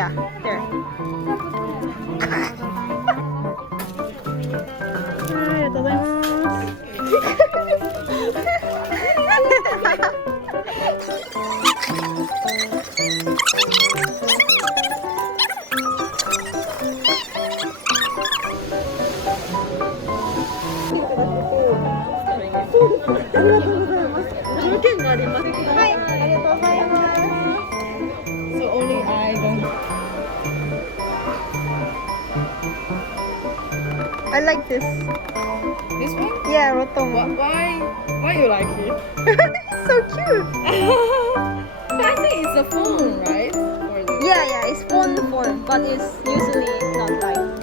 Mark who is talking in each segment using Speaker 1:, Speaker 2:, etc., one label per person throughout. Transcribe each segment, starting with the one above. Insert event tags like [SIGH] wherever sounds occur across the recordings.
Speaker 1: Yeah, there. [LAUGHS] So [LAUGHS] I like this. This one? Yeah, rotong.
Speaker 2: Why? Why, why you like it? [LAUGHS]
Speaker 1: it's so cute. [LAUGHS]
Speaker 2: I think it's a phone, right?
Speaker 1: Yeah, yeah, it's phone form, but it's usually not like.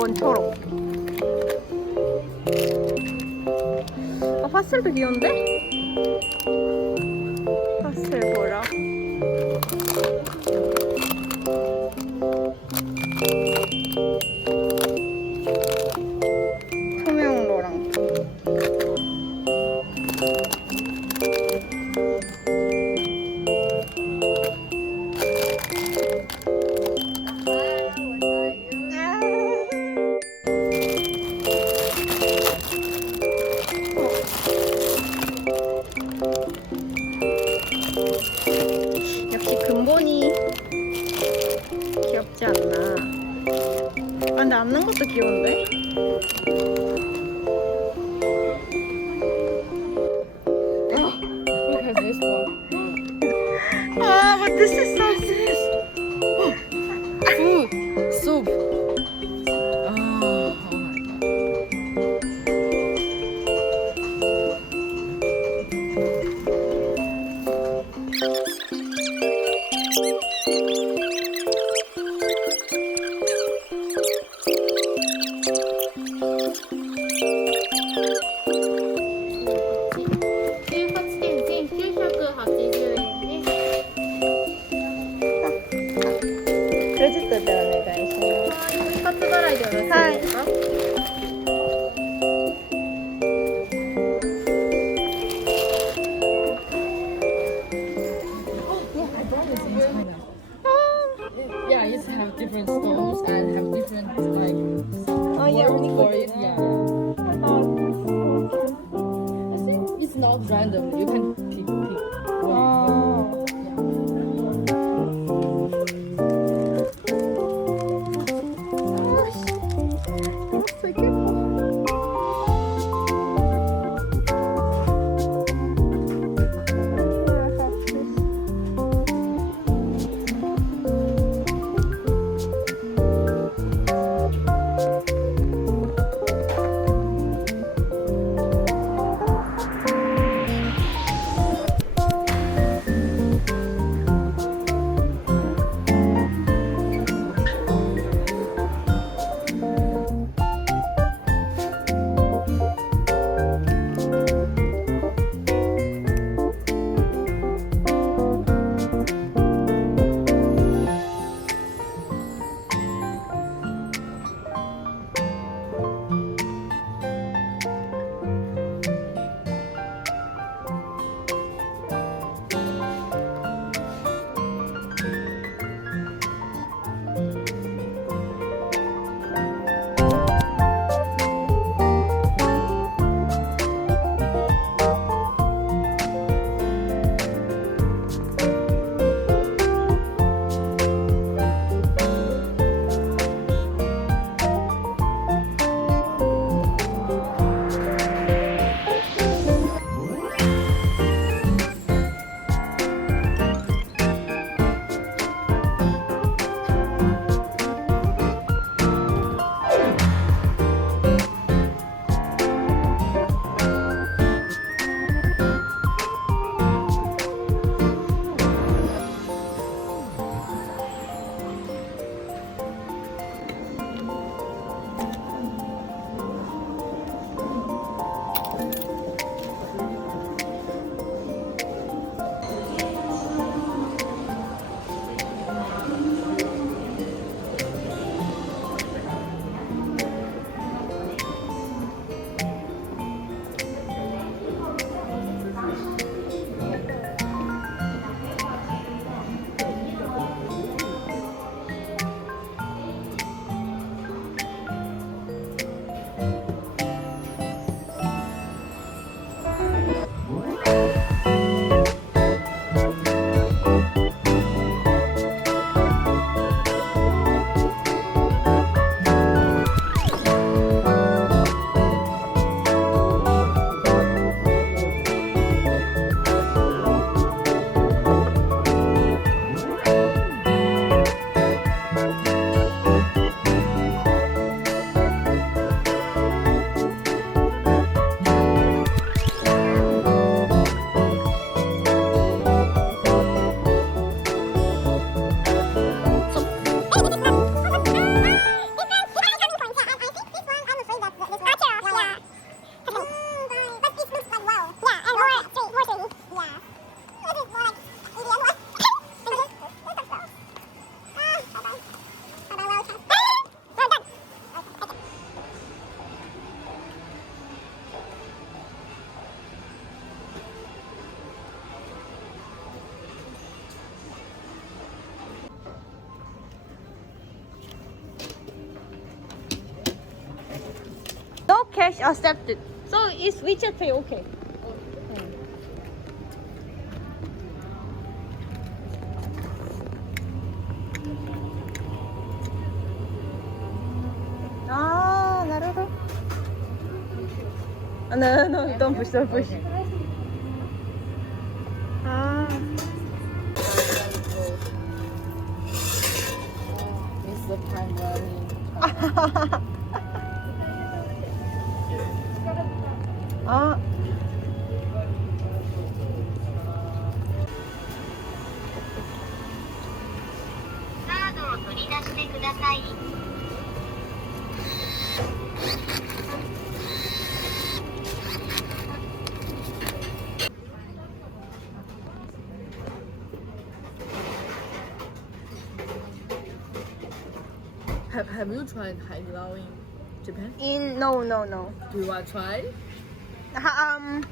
Speaker 1: 3번 초록 아 파스텔도 귀여운데? 앉는 것도 귀여운데? accepted. So is WeChat Pay okay? Oh. Ah, なるほど。No, no, no, don't push, don't push. Okay.
Speaker 2: Have you tried Hai Di Lao in Japan?
Speaker 1: In no, no, no.
Speaker 2: Do you want to try? Um.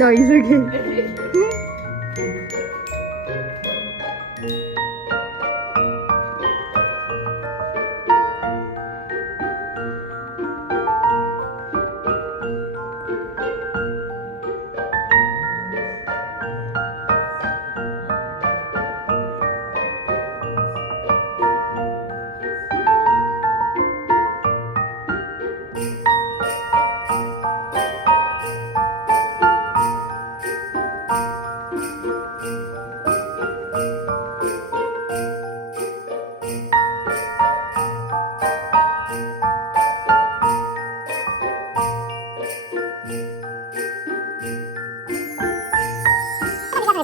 Speaker 1: 到一次给。